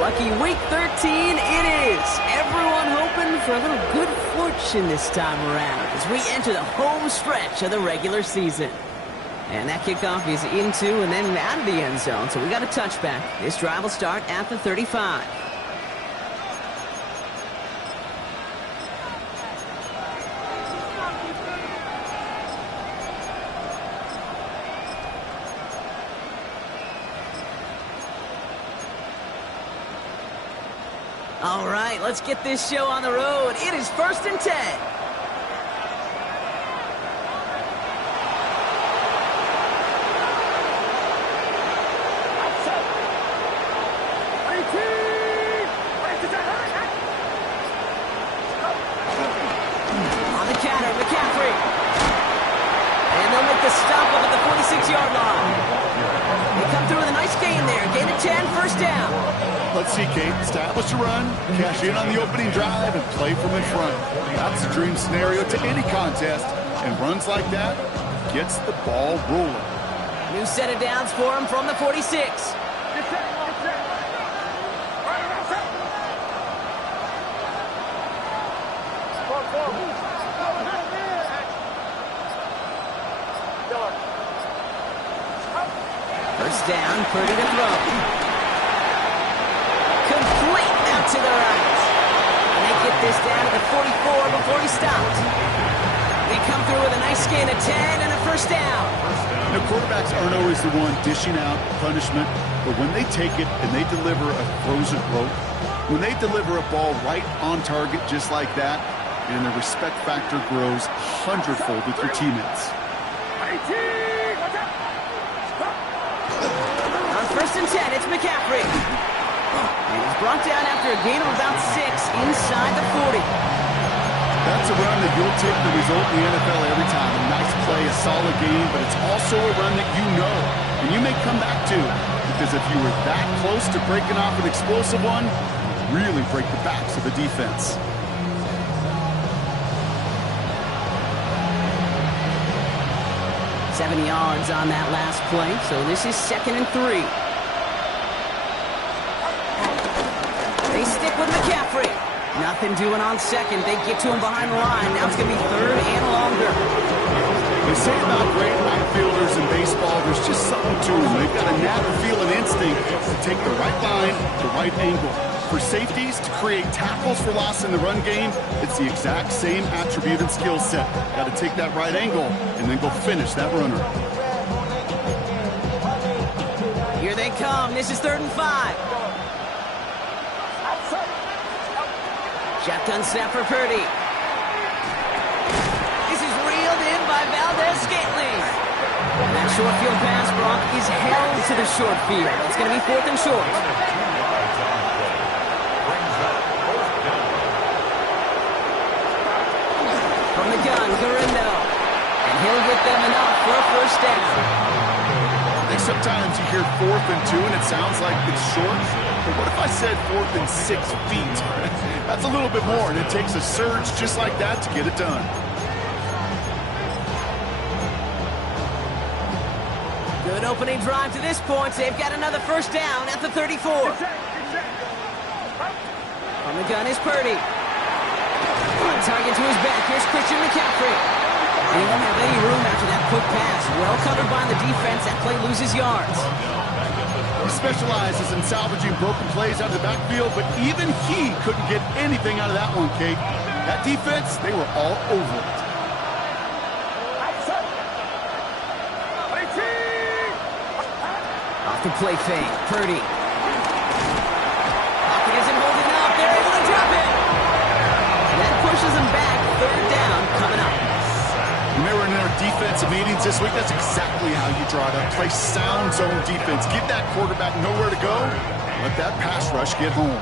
Lucky week 13 it is. Everyone hoping for a little good fortune this time around as we enter the home stretch of the regular season. And that kickoff is into and then out of the end zone, so we got a touchback. This drive will start at the 35. All right, let's get this show on the road. It is 1st and 10. On the counter, McCaffrey. And they'll make the stop up at the 46-yard line. They come through with a nice gain there. Gain of 10, first down. Let's see, Kate. Establish a run, cash in on the opening drive, and play from in front. That's the dream scenario to any contest. And runs like that gets the ball rolling. New set of downs for him from the 46. First down, Purdy to throw. Complete out to the right. And they get this down to the 44 before he stopped. They come through with a nice gain of 10 and a first down. Now, quarterbacks aren't always the one dishing out punishment, but when they take it and they deliver a frozen rope, when they deliver a ball right on target just like that, and the respect factor grows 100-fold with your teammates. On 1st and 10, it's McCaffrey. And he's brought down after a gain of about 6 inside the 40. That's a run that you'll take the result in the NFL every time. A nice play, a solid game, but it's also a run that you know and you may come back to, because if you were that close to breaking off an explosive one, you really break the backs of the defense. Seven yards on that last play, so this is 2nd and 3. They stick with McCaffrey. Nothing doing on 2nd. They get to him behind the line. Now it's going to be 3rd and longer. They say about great outfielders in baseball, there's just something to them. They've got a knack or feel and instinct to take the right line, the right angle. For safeties to create tackles for loss in the run game, it's the exact same attribute and skill set. Got to take that right angle and then go finish that runner. Here they come. This is 3rd and 5. Shotgun snap for Purdy. This is reeled in by Valdez-Scantling. And that short field pass, Brock, is held to the short field. It's going to be 4th and short. From the gun, Garindo. And he'll get them enough for a first down. I think sometimes you hear 4th and 2 and it sounds like it's short. But what if I said 4th and 6 feet? That's a little bit more, and it takes a surge just like that to get it done. Good opening drive to this point. They've got another first down at the 34. On the gun is Purdy. On target to his back. Here's Christian McCaffrey. He won't have any room after that quick pass. Well covered by the defense. That play loses yards. He specializes in salvaging broken plays out of the backfield, but even he couldn't get anything out of that one, Kate. That defense, they were all over it. Off the play fake, Purdy. Pocket isn't holding up. They're able to drop it. And that pushes them back. 3rd down coming up. When they were in their defensive meetings this week, that's exactly how you draw it up. Play sound zone defense. Give that quarterback nowhere to go. Let that pass rush get home.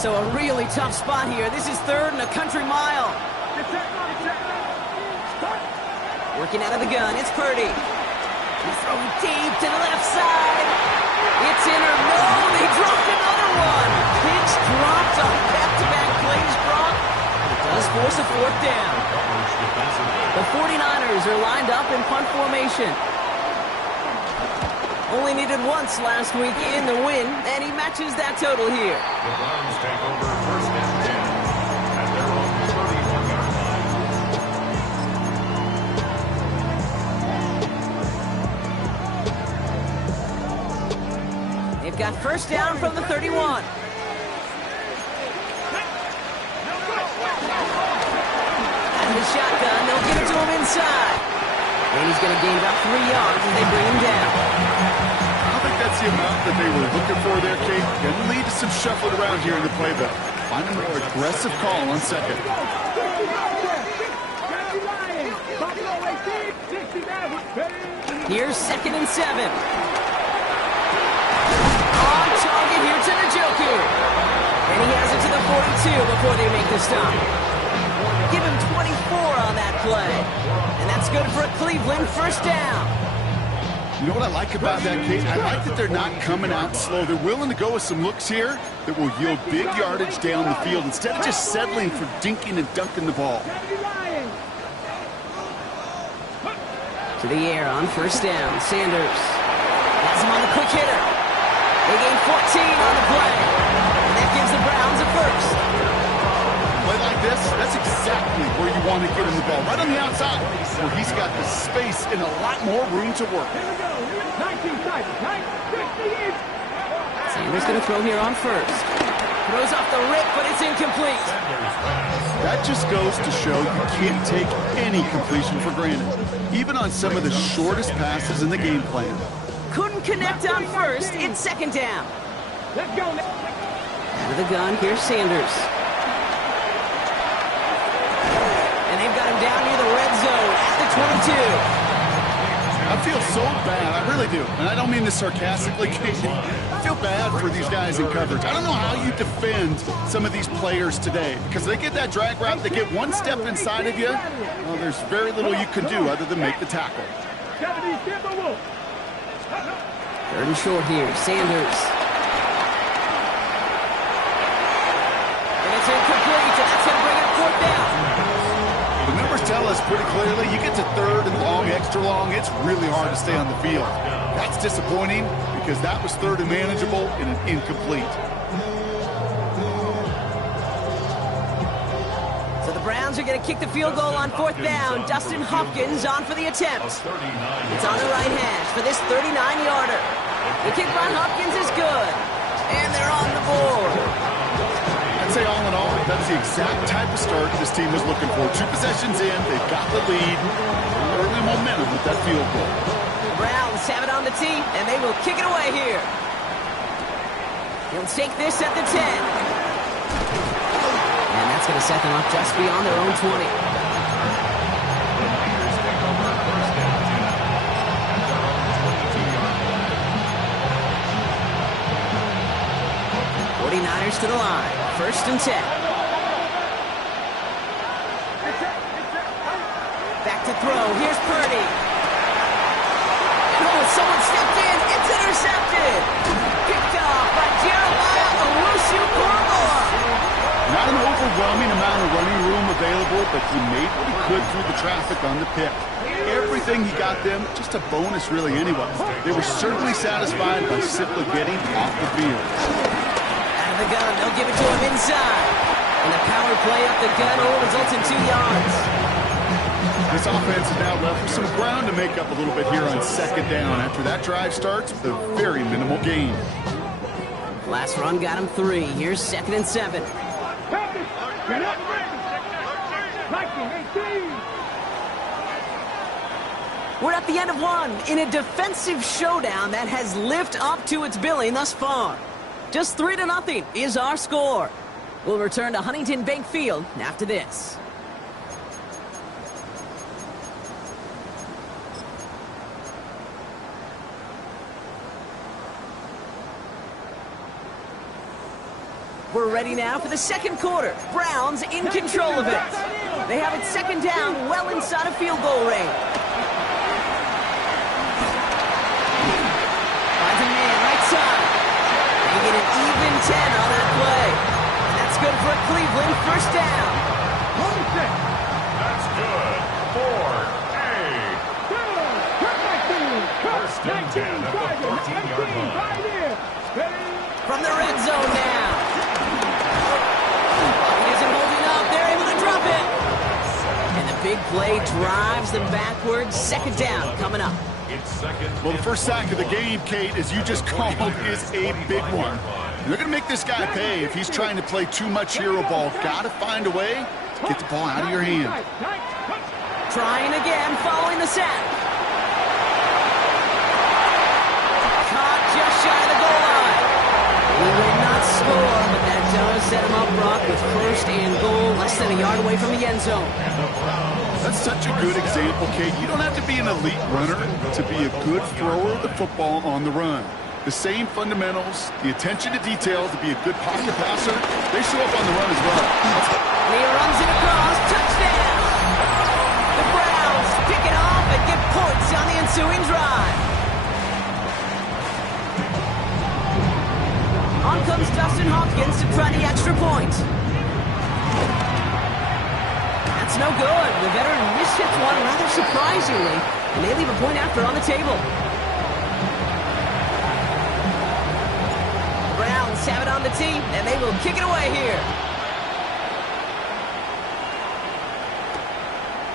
So a really tough spot here. This is 3rd and a country mile. Working out of the gun, it's Purdy. He's throwing deep to the left side. It's in or no, they dropped another one. Pitch dropped on back-to-back plays, Brock. It does force a 4th down. The 49ers are lined up in punt formation. Only needed once last week in the win, and he matches that total here. The Browns take over first and 10 at their own 31-yard line. They've got first down from the 31. Out of the shotgun, they'll give it to him inside. And he's going to gain about 3 yards as they bring him down. I don't think that's the amount that they were looking for there, Kate. Going to lead to some shuffling around here in the playbook. Find a more aggressive call on second. Here's 2nd and 7. On target here to Njoku. And he has it to the 42 before they make the stop. Give him 24 on that play. And that's good for a Cleveland first down. You know what I like about that, Kate? I like that they're not coming out slow. They're willing to go with some looks here that will yield big yardage down the field instead of just settling for dinking and dunking the ball. To the air on first down. Sanders has him on the quick hitter. They gain 14 on the play. And that gives the Browns a first. Play like this, that's exactly where you want to get him the ball. Right on the outside, where he's got the space and a lot more room to work. Sanders going to throw here on first. Throws off the rip, but it's incomplete. That just goes to show you can't take any completion for granted, even on some of the shortest passes in the game plan. Couldn't connect on first. It's second down. Let's go. Out of the gun, here's Sanders. And they've got him down near the red zone at the 22. I feel so bad, I really do. And I don't mean this sarcastically, Casey. I feel bad for these guys in coverage. I don't know how you defend some of these players today, because they get that drag route, they get one step inside of you, well, there's very little you can do other than make the tackle. 3rd and short here, Sanders. And it's incomplete, and that's going to bring up 4th down. The numbers tell us pretty clearly, you get to 3rd and long, extra long, it's really hard to stay on the field. That's disappointing because that was 3rd and manageable and an incomplete. So the Browns are going to kick the field goal on 4th down. Dustin Hopkins on for the attempt. It's on the right hash for this 39-yarder. The kick by Hopkins is good. And they're on the board. I'd say all in all, that's the exact type of start this team was looking for. 2 possessions in, they've got the lead. Early momentum with that field goal. The Browns have it on the tee, and they will kick it away here. He'll take this at the 10. And that's going to set them up just beyond their own 20. Niners to the line. 1st and 10. Back to throw. Here's Purdy. Oh, someone stepped in. It's intercepted. Picked off by Jeremiah Owusu-Koramoah. Not an overwhelming amount of running room available, but he made what he could through the traffic on the pick. Everything he got them, just a bonus really anyway. They were certainly satisfied by simply getting off the field. The gun, they'll give it to him inside. And the power play up the gun will result in 2 yards. This offense is now left with some ground to make up a little bit here on 2nd down after that drive starts with a very minimal gain. Last run got him 3. Here's 2nd and 7. We're at the end of 1 in a defensive showdown that has lived up to its billing thus far. Just 3-0 is our score. We'll return to Huntington Bank Field after this. We're ready now for the 2nd quarter. Browns in control of it. They have it 2nd down, well inside of field goal range. Finds a man right side. They get an even 10 on that play. And that's good for a Cleveland first down. That's Good for a first and 10 at the 14-yard line. From the red zone now. Isn't holding up. They're able to drop it. And the big play drives them backwards. Second down coming up. Well, the first sack of the game, Kate, as you just called, is a big one. They're going to make this guy pay if he's trying to play too much hero ball. Got to find a way to get the ball out of your hand. Trying again, following the sack. Caught just shy of the goal line. He will not score, but that does set him up, Brock, with first and goal, less than a yard away from the end zone. That's such a good example, Kate. You don't have to be an elite runner to be a good thrower of the football on the run. The same fundamentals, the attention to detail to be a good pocket passer, they show up on the run as well. He runs it across, touchdown! The Browns pick it off and get points on the ensuing drive. On comes Dustin Hopkins to try the extra point. That's no good. The veteran mishits one rather surprisingly, and they leave a point after on the table. The Browns have it on the tee, and they will kick it away here.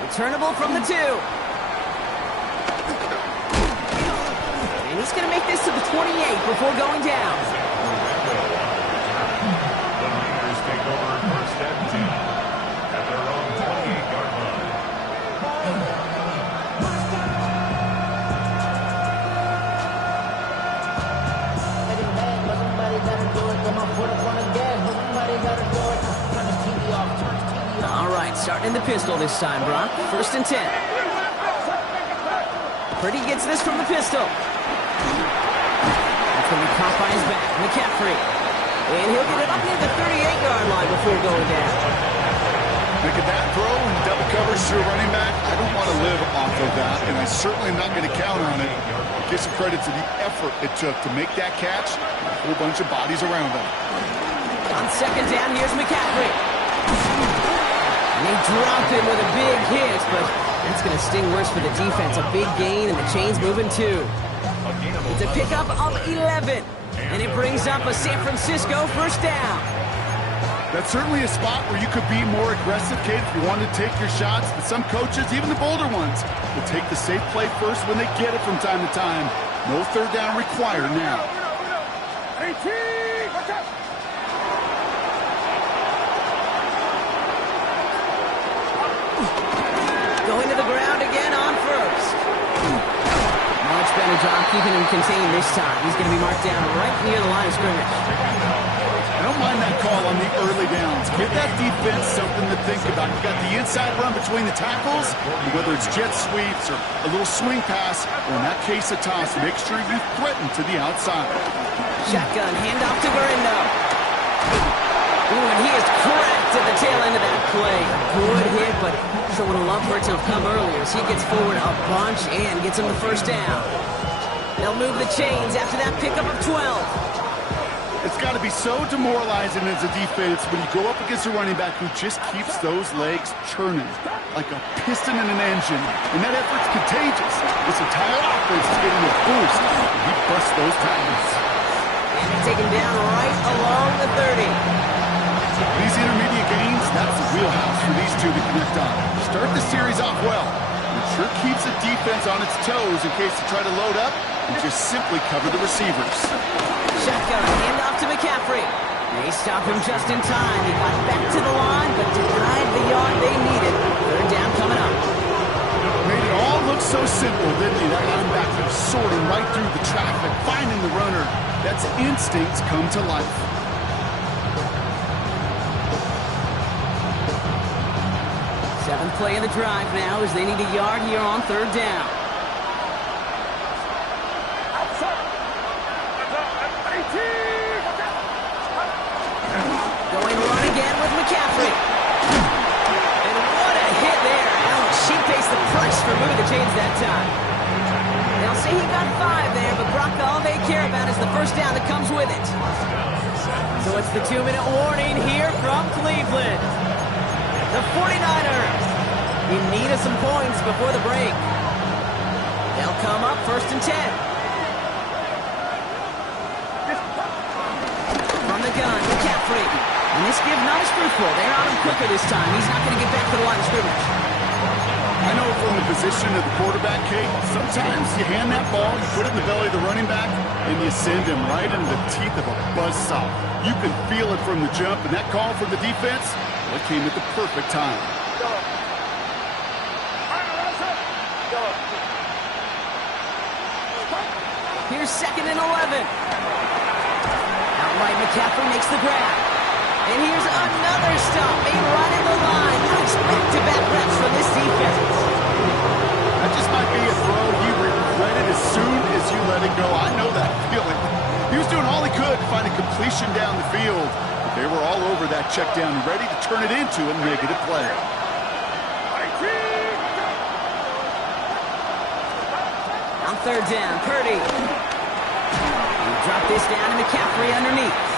Returnable from the 2. And he's going to make this to the 28 before going down. The Niners take over first and 10 at their own 28-yard line. All right, starting in the pistol this time, Brock. First and 10. Purdy gets this from the pistol. That's going to be caught by his back. McCaffrey. And he'll get it up near the 38-yard line before going down. Making that throw and double coverage to a running back, I don't want to live off of that, and I certainly am not going to count on it. Give some credit to the effort it took to make that catch, a whole bunch of bodies around him. On second down, here's McCaffrey. And they drop him with a big hit, but that's going to sting worse for the defense. A big gain, and the chain's moving too. It's a pickup of 11, and it brings up a San Francisco first down. That's certainly a spot where you could be more aggressive, Kate, if you wanted to take your shots. But some coaches, even the bolder ones, will take the safe play first when they get it from time to time. No third down required now. Going to the ground again on first. Much better job keeping him contained this time. He's going to be marked down right near the line of scrimmage. I don't mind that call on the early downs. Give that defense something to think about. You got the inside run between the tackles, whether it's jet sweeps or a little swing pass, or in that case a toss, make sure you threaten to the outside. Shotgun, handoff to Verindo. Ooh, and he is cracked at the tail end of that play. Good hit, but sure would have loved for it to have come earlier as he gets forward a bunch and gets him the first down. They'll move the chains after that pickup of 12. It's got to be so demoralizing as a defense when you go up against a running back who just keeps those legs churning like a piston in an engine. And that effort's contagious. This entire offense is getting a boost. And he busts those tackles. And he's taken down right along the 30. These intermediate gains, that's the wheelhouse for these two to connect on. Start the series off well. It sure keeps the defense on its toes in case they try to load up and just simply cover the receivers. Shotgun, handoff to McCaffrey. They stop him just in time. He got back to the line, but denied the yard they needed. Third down coming up. Made it all look so simple, didn't he? That linebacker sorting right through the traffic, finding the runner. That's instincts come to life. Seventh play of the drive now as they need a yard here on third down. Going run again with McCaffrey. And what a hit there. Ouch, she faced the press for moving the chains that time. They'll say he got 5 there, but Brock, all they care about is the first down that comes with it. So it's the 2-minute warning here from Cleveland. The 49ers in need of some points before the break. They'll come up 1st and 10. From the gun, McCaffrey. And this give not as fruitful. They're on him quicker this time. He's not going to get back to the line of scrimmage. I know from the position of the quarterback, Kate, sometimes you hand that ball, you put it in the belly of the running back, and you send him right into the teeth of a buzzsaw. You can feel it from the jump, and that call from the defense, well, it came at the perfect time. Here's 2nd and 11. Outright McCaffrey makes the grab. And here's another stop made right at the line. Nice back-to-back reps from this defense. That just might be a throw you regret it as soon as you let it go. I know that feeling. He was doing all he could to find a completion down the field. But they were all over that check down, ready to turn it into a negative play. On 3rd down, Purdy. He dropped this down to McCaffrey underneath.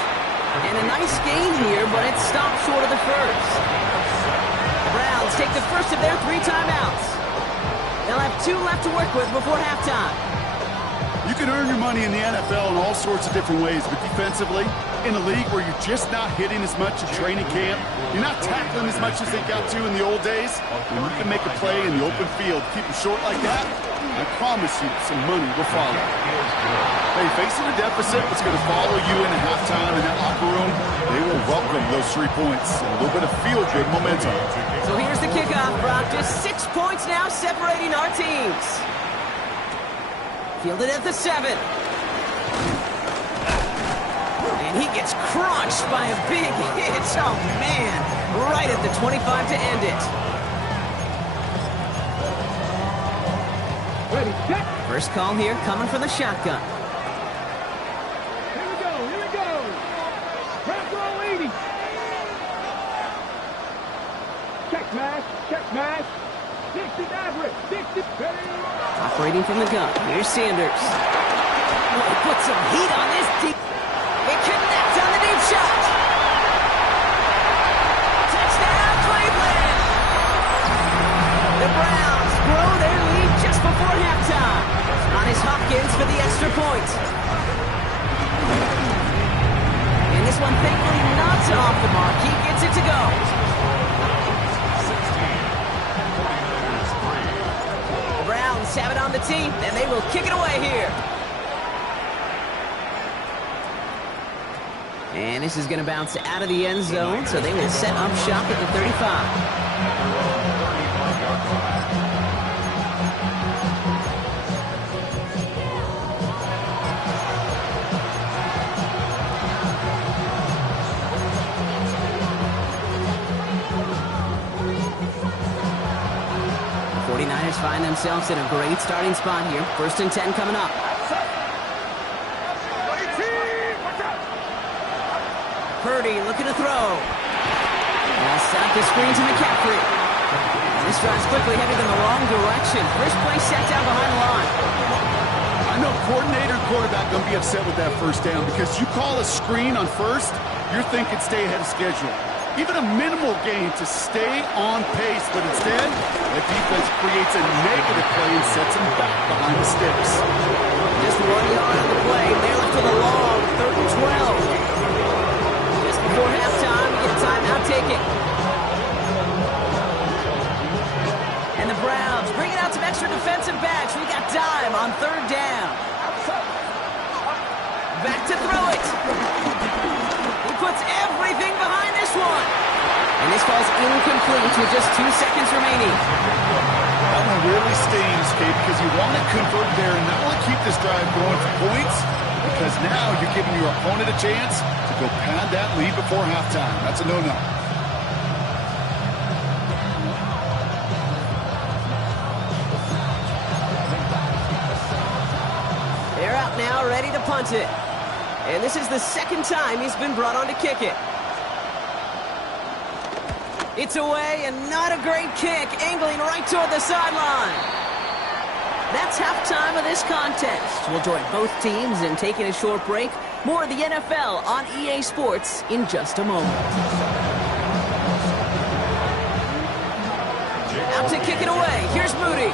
And a nice gain here, but it stopped short of the first. The Browns take the first of their 3 timeouts. They'll have 2 left to work with before halftime. You can earn your money in the NFL in all sorts of different ways, but defensively, in a league where you're just not hitting as much in training camp, you're not tackling as much as they got to in the old days, when you can make a play in the open field, keep it short like that, I promise you some money will follow. Hey, facing a deficit, it's going to follow you into halftime in that locker room. They will welcome those 3 points and a little bit of feel-good momentum. So here's the kickoff, Brock. Just 6 points now separating our teams. Fielded at the 7. And he gets crunched by a big hit. Oh, man. Right at the 25 to end it. Ready, set. First call here coming from the shotgun. Here we go, here we go. Press roll 80. Check smash. 60 average, 60. Operating from the gun. Here's Sanders. Oh, he put some heat on this deep. It connects on the deep shot. Touchdown, Cleveland. The Browns grow their lead just before halftime. On his Hopkins for the extra point. And this one thankfully not off the mark. He gets it to go. The Browns have it on the tee, and they will kick it away here. And this is going to bounce out of the end zone, so they will set up shop at the 35. 49ers find themselves in a great starting spot here. 1st and 10 coming up. Purdy looking to throw. Now set up the screen to McCaffrey. And this drive's quickly headed in the wrong direction. First play set down behind the line. I know coordinator and quarterback going to be upset with that first down because you call a screen on first, you're thinking stay ahead of schedule. Even a minimal gain to stay on pace, but instead, the defense creates a negative play and sets them back behind the sticks. Just 1 yard on the play. They're left with a long 3rd and 12. Just before halftime, we get a timeout taken. And the Browns bringing out some extra defensive backs. We got dime on 3rd down. Back to throw it. He puts everything behind this one. And this falls incomplete with just 2 seconds remaining. That one really stings, Kate, because you want to convert there and not only keep this drive going for points, because now you're giving your opponent a chance to go pad that lead before halftime. That's a no-no. They're out now, ready to punt it. And this is the 2nd time he's been brought on to kick it. It's away, and not a great kick, angling right toward the sideline. That's halftime of this contest. We'll join both teams in taking a short break. More of the NFL on EA Sports in just a moment. about to kick it away. Here's Moody.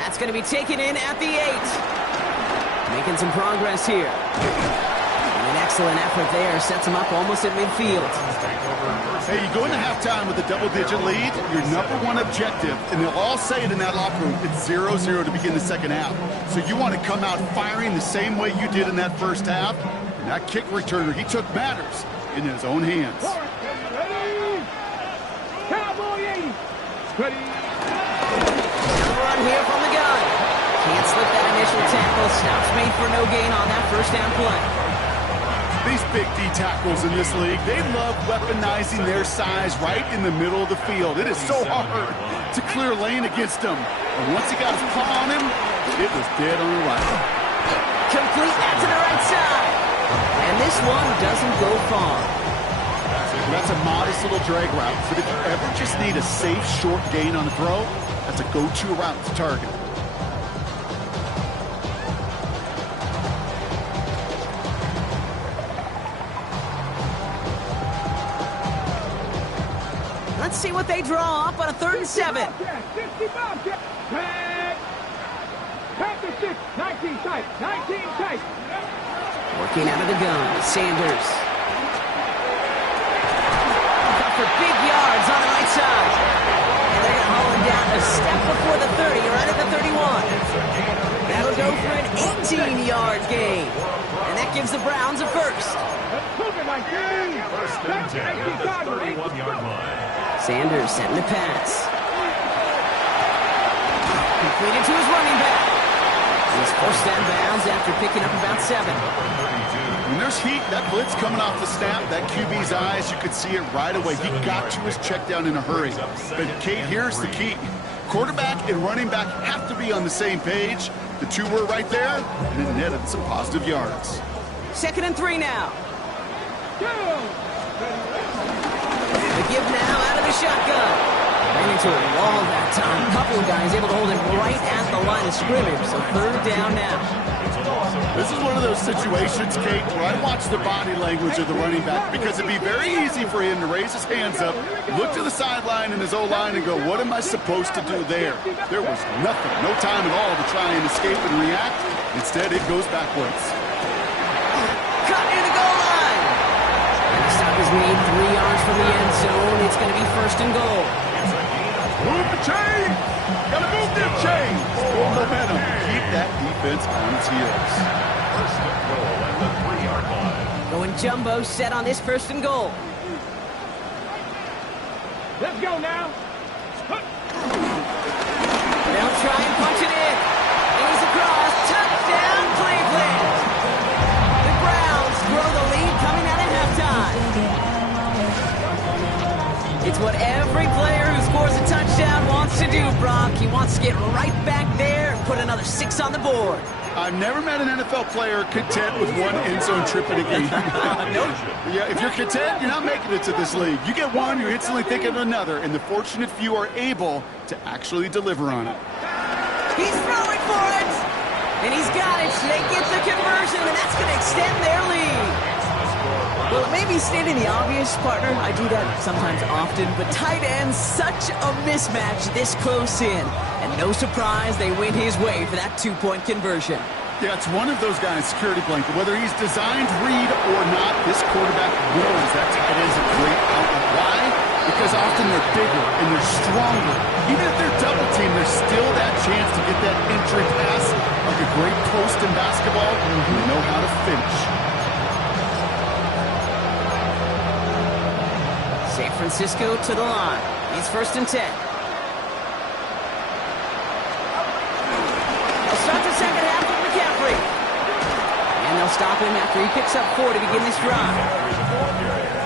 That's going to be taken in at the 8. Making some progress here. And an excellent effort there. Sets him up almost at midfield. Hey, you go into halftime with a double-digit lead, your number one objective, and they'll all say it in that locker room, it's 0-0 to begin the second half. So you want to come out firing the same way you did in that first half. And that kick returner, he took matters in his own hands. Ready? Cowboy 80. Ready? Another run here from the gun. Can't slip that initial tackle. Stops made for no gain on that first down play. These big D tackles in this league, they love weaponizing their size right in the middle of the field. It is so hard to clear lane against them. And once he got his paw on him, it was dead on the right. Complete that to the right side. And this one doesn't go far. That's a modest little drag route, but if you ever just need a safe, short gain on the throw, that's a go-to route to target. Let's see what they draw up on a 3rd and 7. 60 Bobcat. Pack the 6. 19 tight. 19 tight. Working out of the gun, Sanders. Got for big yards on the right side. And they're going to haul him down a step before the 30, right at the 31. That'll go for an 18-yard gain. And that gives the Browns a first. First and 10 at the 31-yard line. Sanders setting the pass. Completed to his running back. He's forced out of bounds after picking up about 7. When there's heat, that blitz coming off the snap, that QB's eyes, you could see it right away. He got to his check down in a hurry. But, Kate, here's the key. Quarterback and running back have to be on the same page. The two were right there, and it netted some positive yards. 2nd and 3 now. The give now out of the shotgun. Ran into a wall that time. A couple of guys able to hold him right at the line of scrimmage. So 3rd down now. This is one of those situations, Kate, where I watch the body language of the running back because it'd be very easy for him to raise his hands up, look to the sideline in his O-line and go, what am I supposed to do there? There was nothing, no time at all to try and escape and react. Instead, it goes backwards. Cut near the goal line. And the stop is made 3 yards from the end zone. It's going to be 1st and goal. Move the chain! Gotta move them chains! Full momentum. Keep that defense on its heels. First and goal at the 3-yard line. Going jumbo set on this 1st and goal. Let's go now. They'll try and punch it in. He's across. Touchdown, Cleveland. The Browns grow the lead coming out of halftime. It's what every player who scores a touchdown wants to do, Brock. He wants to get right back there and put another 6 on the board. I've never met an NFL player content with one end zone trip in a game. Yeah, if you're content, you're not making it to this league. You get one, you're instantly thinking of another, and the fortunate few are able to actually deliver on it. He's throwing for it, and he's got it. They get the conversion, and that's going to extend their lead. Well, it may be stating the obvious, partner. I do that sometimes often, but tight ends, such a mismatch this close in. And no surprise, they win his way for that 2-point conversion. Yeah, it's one of those guys' security blanket. Whether he's designed read or not, this quarterback knows that tight end's a great outlet. Why? Because often they're bigger and they're stronger. Even if they're double teamed, there's still that chance to get that entry pass like a great post in basketball. You know how to finish. San Francisco to the line. It's 1st and 10. They'll start the second half with McCaffrey. And they'll stop him after he picks up 4 to begin this drive.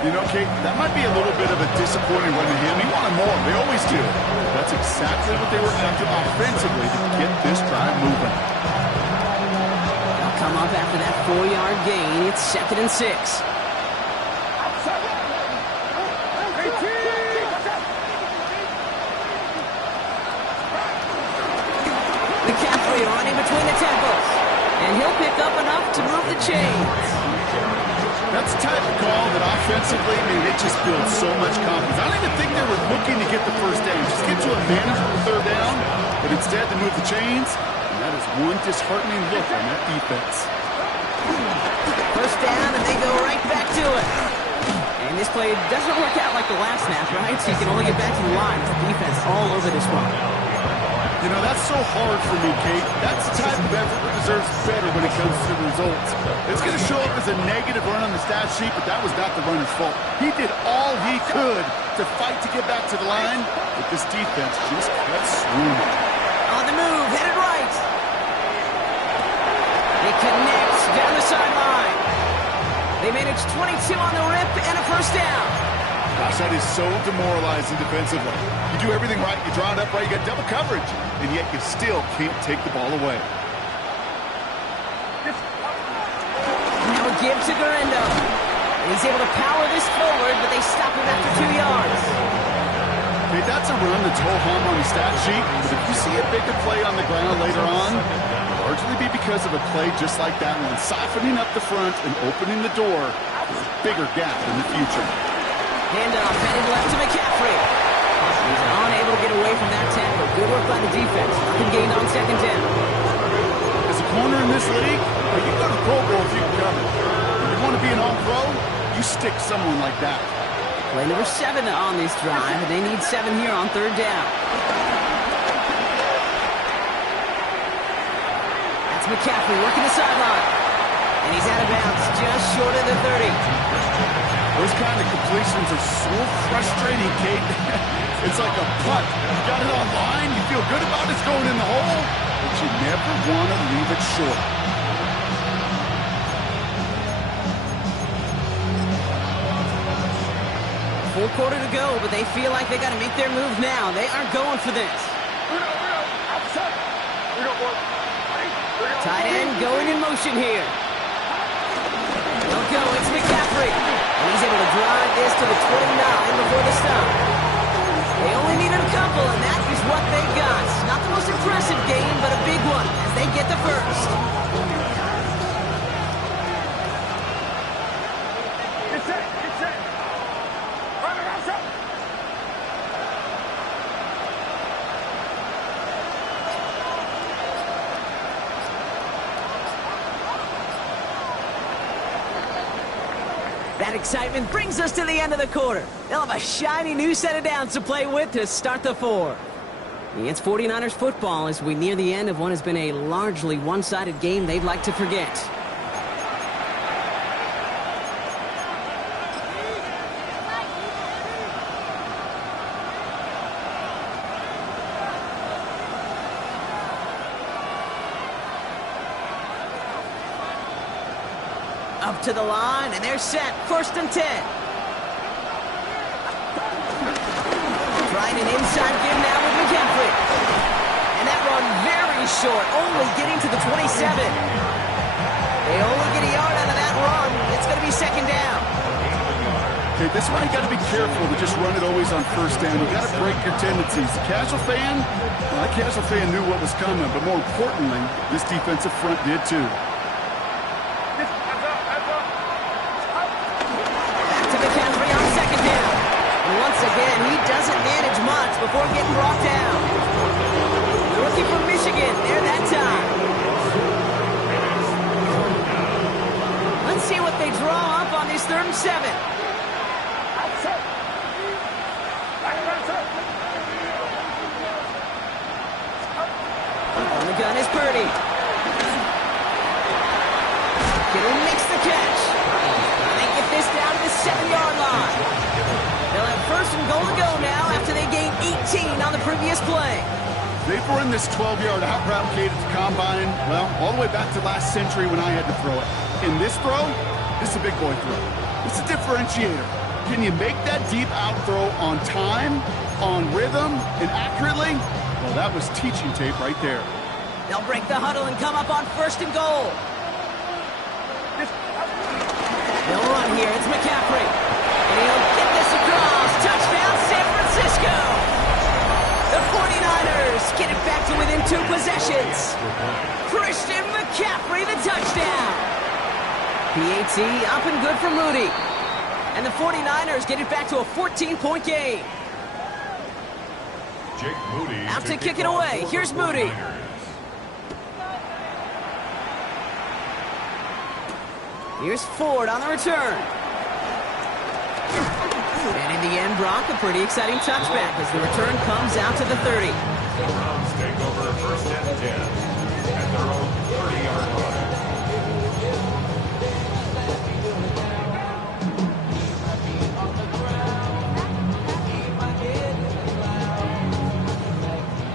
You know, Kate, that might be a little bit of a disappointing run to him. He wanted more. They always do. That's exactly what they were after offensively to get this drive moving. They'll come up after that 4-yard gain. It's 2nd and 6. McCaffrey running between the tackles. And he'll pick up enough to move the chains. That's the type of call that offensively, man, it just builds so much confidence. I don't even think they were looking to get the first down. Just get to a manageable third down, but instead they move the chains, and that is one disheartening look on that defense. First down, and they go right back to it. And this play doesn't work out like the last snap, right? So you can only get back to the line. The defense all over this one. You know, that's so hard for me, Kate. That's the type of effort that deserves better when it comes to the results. It's going to show up as a negative run on the stat sheet, but that was not the runner's fault. He did all he could to fight to get back to the line, but this defense just kept swooning. On the move, headed right. They connect down the sideline. They manage 22 on the rip and a first down. Gosh, that is so demoralizing defensively. You do everything right, you draw it up right, you got double coverage, and yet you still can't take the ball away. Now a give to Guerrero. And he's able to power this forward, but they stop him after 2 yards. Okay, that's a run that's ho-hum on the stat sheet, but if you see a bigger play on the ground later on, it'll largely be because of a play just like that one, softening up the front and opening the door for a bigger gap in the future. Handoff, headed left to McCaffrey. He's unable to get away from that tackle. Good work by the defense. Nothing gained on second down. As a corner in this league, you go to the Pro Bowl if you can cover. If you want to be an all-pro, you stick someone like that. Play number 7 on this drive, and they need 7 here on third down. That's McCaffrey working the sideline. And he's out of bounds just short of the 30. Those kind of completions are so frustrating, Kate. It's like a putt. You got it on line, you feel good about it going in the hole, but you never want to leave it short. Full quarter to go, but they feel like they got to make their move now. They aren't going for this. Tight end going in motion here. They'll go. It's McCaffrey. And he's able to drive this to the 29 before the stop. They only needed a couple, and that is what they got. Not the most impressive game, but a big one as they get the first. Get set. Get set. Run around, shot. That excitement brings us to the end of the quarter. They'll have a shiny new set of downs to play with to start the 4. It's 49ers football as we near the end of what has been a largely one-sided game they'd like to forget. Up to the line, and they're set. 1st and 10. Trying an inside give now with McCaffrey. And that run very short, only getting to the 27. They only get a yard out of that run. It's going to be 2nd down. Okay, this is why you got to be careful to just run it always on 1st down. You got to break your tendencies. The casual fan, well, that casual fan knew what was coming, but more importantly, this defensive front did too. Again, he doesn't manage much before getting brought down. The rookie from Michigan, there that time. Let's see what they draw up on this 3rd and 7. On the gun is Purdy. Kittle makes the catch. They get this down to the 7-yard line. They'll have 1st and goal to go now after they gained 18 on the previous play. They've run this 12-yard out route, Kate, at the combine, well, all the way back to last century when I had to throw it. In this throw, this is a big boy throw. It's a differentiator. Can you make that deep out throw on time, on rhythm, and accurately? Well, that was teaching tape right there. They'll break the huddle and come up on 1st and goal. They'll run here. It's McCaffrey. And he'll get this across. Touchdown, San Francisco. The 49ers get it back to within 2 possessions. Christian McCaffrey, the touchdown. PAT up and good for Moody. And the 49ers get it back to a 14-point game. Jake Moody Out to kick it away. Here's Moody. Here's Ford on the return. And in the end, Brock, a pretty exciting touchback as the return comes out to the 30. The Browns take over first and 10 at their own 30-yard line.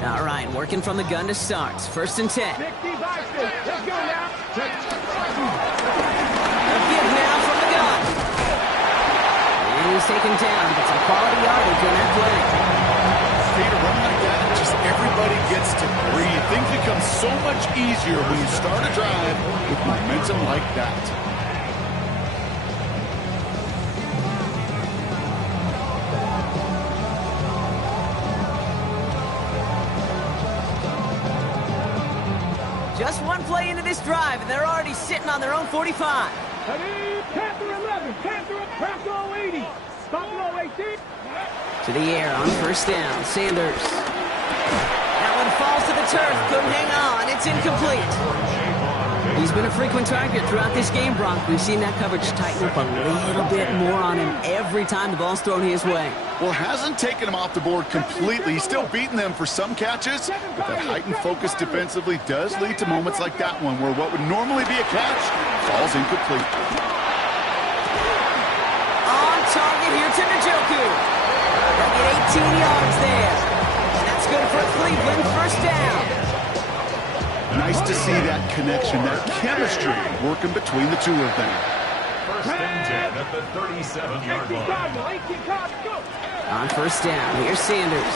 All right, working from the gun to start. First and 10. 60 boxes. Let's go now. A give now from the gun. And he's taken down, but some quality yardage on that play. Stay to run like that, just everybody gets to breathe. Things become so much easier when you start a drive with momentum like that. Just one play into this drive, and they're already sitting on their own 45. Panther 11. Panther 80. Buffalo 18. To the air on first down. Sanders. That one falls to the turf. Couldn't hang on. It's incomplete. He's been a frequent target throughout this game, Brock. We've seen that coverage tighten up a little bit more on him every time the ball's thrown his way. Well, hasn't taken him off the board completely. He's still beating them for some catches, but that heightened focus defensively does lead to moments like that one where what would normally be a catch falls incomplete. On target here to Njoku. They'll get 18 yards there. And that's good for Cleveland. First down. Nice to see that connection, that chemistry working between the two of them. First and 10 at the 37-yard line. On first down, here's Sanders.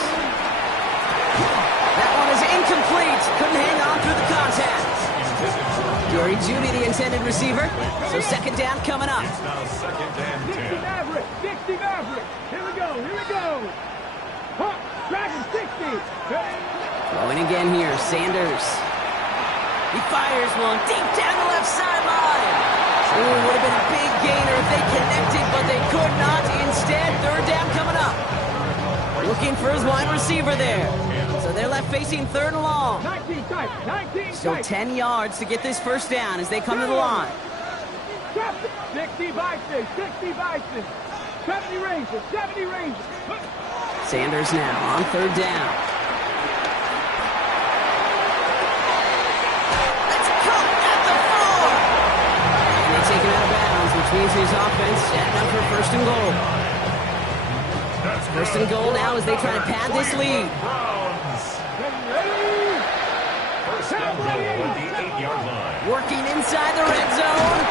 That one is incomplete. Couldn't hang on through the contact. Jerry Jeudy, the intended receiver. So second down coming up. It's now second and 10. Maverick. Here we go. Huh, Dragon 60. Throwing again here, Sanders. He fires one deep down the left sideline. Ooh, would have been a big gainer if they connected, but they could not. Instead, third down coming up. Looking for his wide receiver there. So they're left facing third and long. 19 tight. Still 10 yards to get this first down as they come to the line. 60 boxes. 70 ranges. Sanders now on third down. Let's go at the 4. And they take him out of bounds, which means his offense setting up for first and goal. First and goal now as they try to pad this lead. Browns. First and goal at the 8-yard line. Working inside the red zone.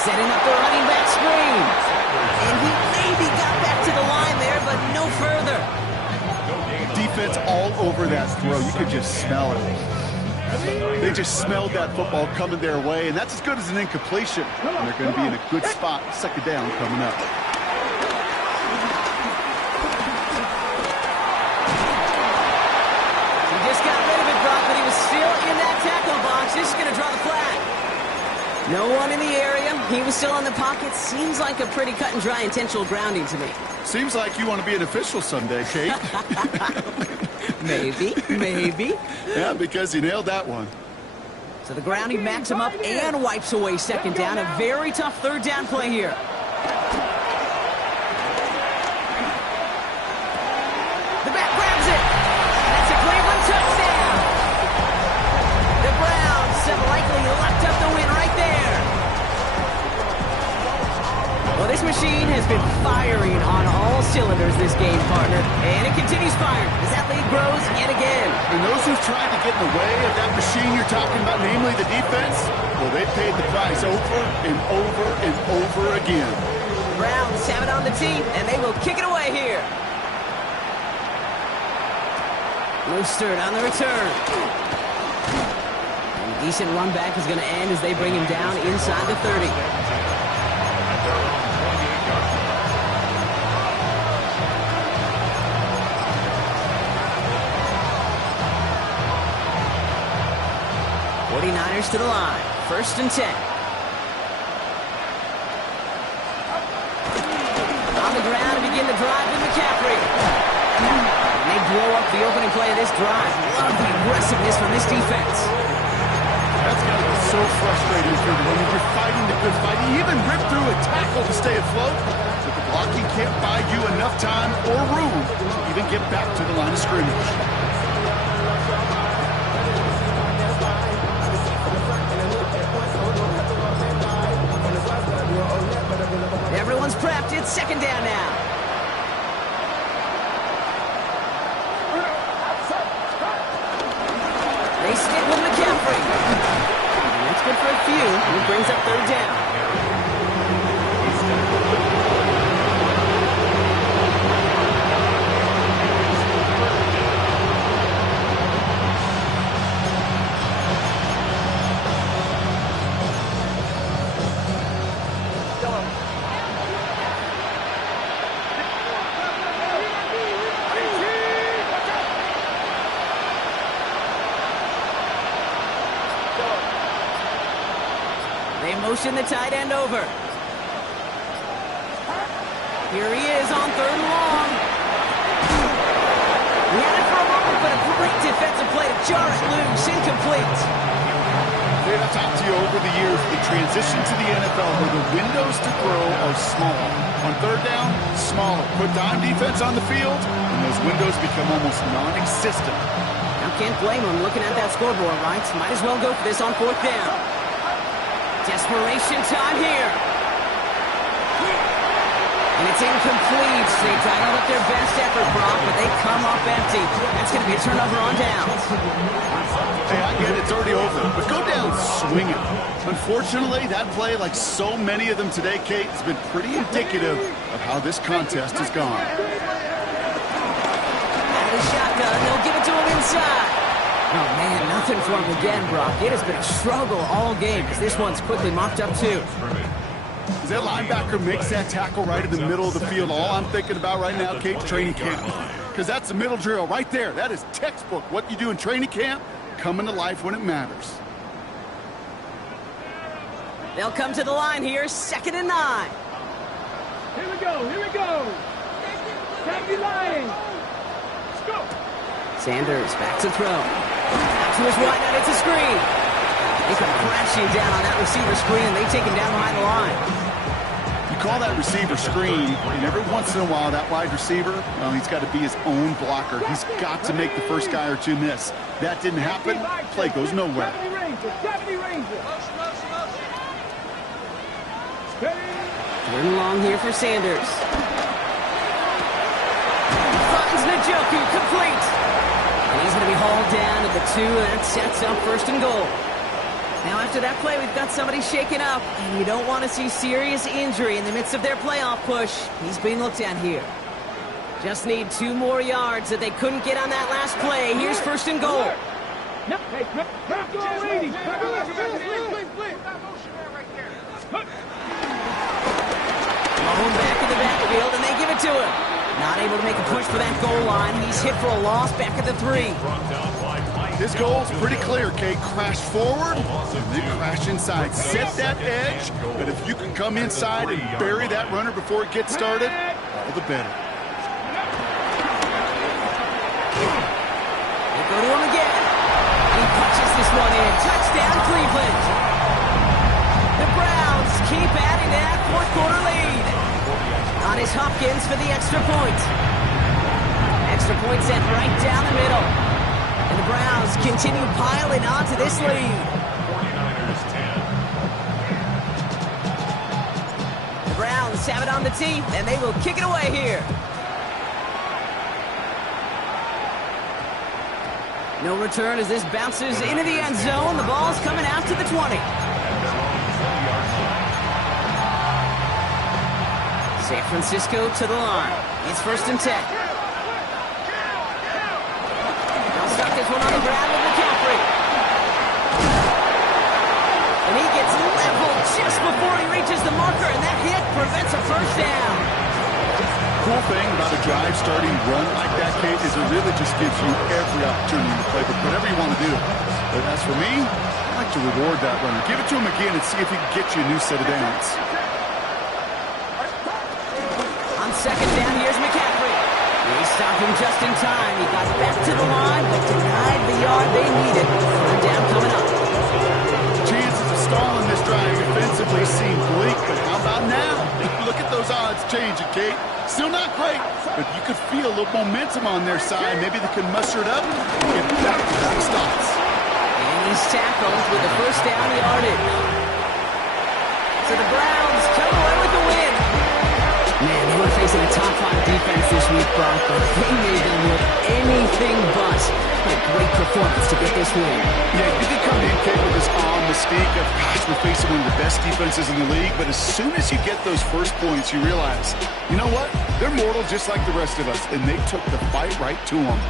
Setting up the running back screen. And he maybe got back to the line there, but no further. Defense all over that throw. You could just smell it. They just smelled that football coming their way, and that's as good as an incompletion. And they're going to be in a good spot. Second down coming up. He just got rid of it, Brock, but he was still in that tackle box. This is going to draw the flag. No one in the area. He was still in the pocket. Seems like a pretty cut and dry intentional grounding to me. Seems like you want to be an official someday, Kate. Maybe. Yeah, because he nailed that one. So the grounding backs him up and wipes away second down. A very tough third down play here. The back grabs it. That's a Cleveland touchdown. The Browns have likely locked up the win right there. Well, this machine has been firing on all cylinders this game, partner. And it continues firing as that lead grows yet again. And those who've tried to get in the way of that machine you're talking about, namely the defense, well, they paid the price over and over and over again. The Browns have it on the tee, and they will kick it away here. Mostert on the return. And a decent run back is going to end as they bring him down inside the 30. At their own 28-yard line. 49ers to the line. First and 10. on the ground and begin the drive with McCaffrey. And they blow up the opening play of this drive. Love the aggressiveness from this defense. That's got to be so frustrating for you when you're fighting the good fight. You even rip through a tackle to stay afloat, but the blocking can't buy you enough time or room to even get back to the line of scrimmage. Everyone's prepped. It's second down now. They stick with McCaffrey. And that's good for a few. It brings up third down. They motion the tight end over. Here he is on third and long. He had it for a moment, but a great defensive play to jar it loose. Incomplete. I've talked to you over the years, the transition to the NFL where the windows to throw are small. On third down, smaller. Put dime defense on the field, and those windows become almost non-existent. Now can't blame him looking at that scoreboard, right? Might as well go for this on fourth down. Desperation time here. And it's incomplete. They dialed up their best effort, Brock, but they come up empty. That's going to be a turnover on downs. Hey, I get it. It's already over. But go down swinging. Unfortunately, that play, like so many of them today, Kate, has been pretty indicative of how this contest has gone. Out of the shotgun. They'll give it to him inside. Oh, man, nothing for him again, Brock. It has been a struggle all game as this one's quickly mopped up, too. As that linebacker makes that tackle right in the middle of the field, all I'm thinking about right now, Kate, training camp. Because that's the middle drill right there. That is textbook. What you do in training camp, coming to life when it matters. They'll come to the line here, 2nd and 9. Here we go. Here we go. Tabby Lions. Let's go. Sanders back to throw. Out to his right, and it's a screen. They come crashing down on that receiver screen, and they take him down behind the line. You call that receiver screen, and every once in a while, that wide receiver, well, he's got to be his own blocker. He's got to make the first guy or two miss. That didn't happen, play goes nowhere. Deputy Ranger. Third and long here for Sanders. Finds Njoku, complete. And he's going to be hauled down to the 2, and that sets up 1st and goal. Now after that play, we've got somebody shaken up, and you don't want to see serious injury in the midst of their playoff push. He's being looked at here. Just need 2 more yards that they couldn't get on that last play. Here's 1st and goal. Blown back in the backfield, and they give it to him. Not able to make a push for that goal line. He's hit for a loss back at the 3. This goal's pretty clear, Kate. Crash forward, and then crash inside. Set that edge, but if you can come inside and bury that runner before it gets started, all the better. They go to him again. He punches this one in. Touchdown, Cleveland. The Browns keep adding to that 4th quarter lead. On is Hopkins for the extra point. Extra point sent right down the middle. And the Browns continue piling onto this lead. 49ers 10. The Browns have it on the tee, and they will kick it away here. No return as this bounces into the end zone. The ball's coming out to the 20. San Francisco to the line. It's 1st and 10. They'll start this one on the ground with McCaffrey. And he gets leveled just before he reaches the marker, and that hit prevents a 1st down. Cool thing about a drive starting run like that, Kate, is it really just gives you every opportunity to play with whatever you want to do. But as for me, I like to reward that runner. Give it to him again and see if he can get you a new set of downs. On 2nd just in time. He got back to the line, but denied the yard they needed. Third down coming up. Chances of stalling this drive defensively seem bleak, but how about now? Look at those odds changing, Kate. Still not great, but you could feel a little momentum on their side. Maybe they can muster it up and get back-to-back stops. And he's tackled with the first down yardage. So the Browns come away with the win. Man, they were facing a top-5 defense this week, Brock, but they made them look anything but. A great performance to get this win. Yeah, you can come in, Kate, with this mystique of, gosh, we're facing one of the best defenses in the league, but as soon as you get those first points, you realize, you know what? They're mortal just like the rest of us, and they took the fight right to them.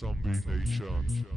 Zombie Nation.